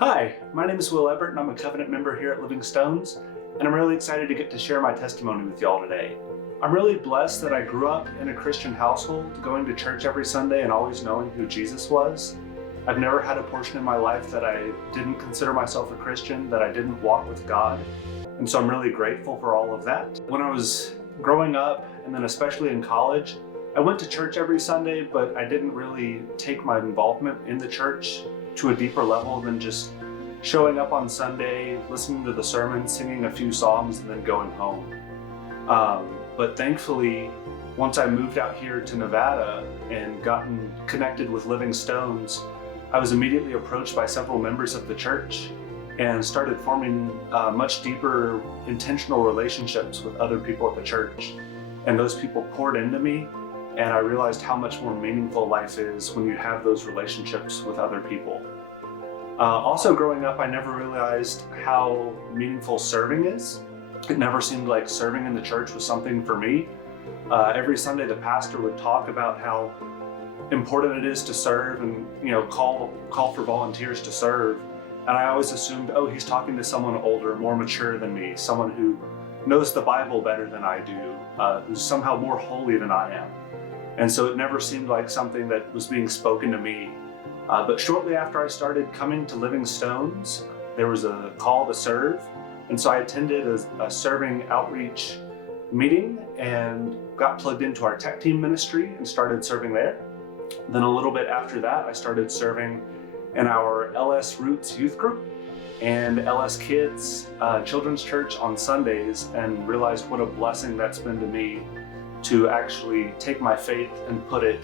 Hi, my name is Will Ebbert and I'm a covenant member here at Living Stones, and I'm really excited to get to share my testimony with y'all today. I'm really blessed that I grew up in a Christian household, going to church every Sunday and always knowing who Jesus was. I've never had a portion in my life that I didn't consider myself a Christian, that I didn't walk with God, and so I'm really grateful for all of that. When I was growing up, and then especially in college, I went to church every Sunday, but I didn't really take my involvement in the church to a deeper level than just showing up on Sunday, listening to the sermon, singing a few songs, and then going home. But thankfully, once I moved out here to Nevada and gotten connected with Living Stones, I was immediately approached by several members of the church and started forming much deeper intentional relationships with other people at the church. And those people poured into me, and I realized how much more meaningful life is when you have those relationships with other people. Also growing up, I never realized how meaningful serving is. It never seemed like serving in the church was something for me. Every Sunday the pastor would talk about how important it is to serve and call for volunteers to serve. And I always assumed, oh, he's talking to someone older, more mature than me, someone who knows the Bible better than I do, who's somehow more holy than I am. And so it never seemed like something that was being spoken to me. But shortly after I started coming to Living Stones, there was a call to serve. And so I attended a serving outreach meeting and got plugged into our tech team ministry and started serving there. Then a little bit after that, I started serving in our LS Roots youth group and LS Kids Children's Church on Sundays, and realized what a blessing that's been to me to actually take my faith and put it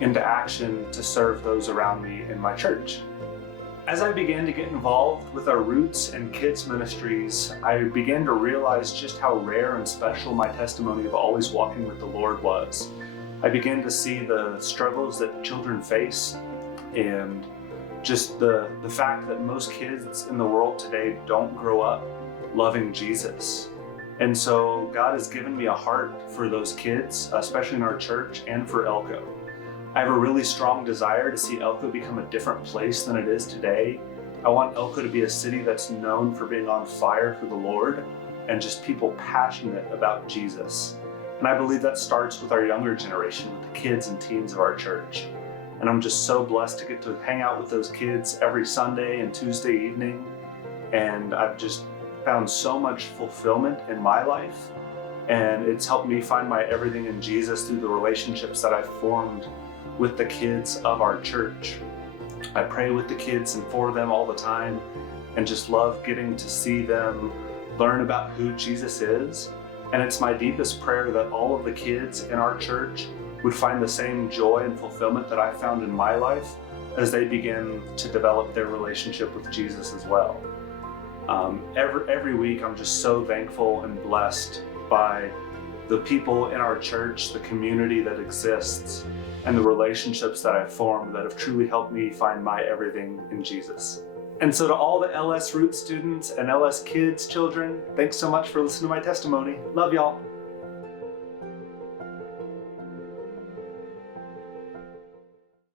into action to serve those around me in my church. As I began to get involved with our Roots and Kids ministries, I began to realize just how rare and special my testimony of always walking with the Lord was. I began to see the struggles that children face, and just the fact that most kids in the world today don't grow up loving Jesus. And so God has given me a heart for those kids, especially in our church, and for Elko. I have a really strong desire to see Elko become a different place than it is today. I want Elko to be a city that's known for being on fire for the Lord and just people passionate about Jesus. And I believe that starts with our younger generation, with the kids and teens of our church. And I'm just so blessed to get to hang out with those kids every Sunday and Tuesday evening. And I've just found so much fulfillment in my life. And it's helped me find my everything in Jesus through the relationships that I've formed with the kids of our church. I pray with the kids and for them all the time, and just love getting to see them learn about who Jesus is. And it's my deepest prayer that all of the kids in our church would find the same joy and fulfillment that I found in my life as they begin to develop their relationship with Jesus as well. Every week I'm just so thankful and blessed by the people in our church, the community that exists, and the relationships that I've formed that have truly helped me find my everything in Jesus. And so to all the LS Roots students and LS Kids children, thanks so much for listening to my testimony. Love y'all.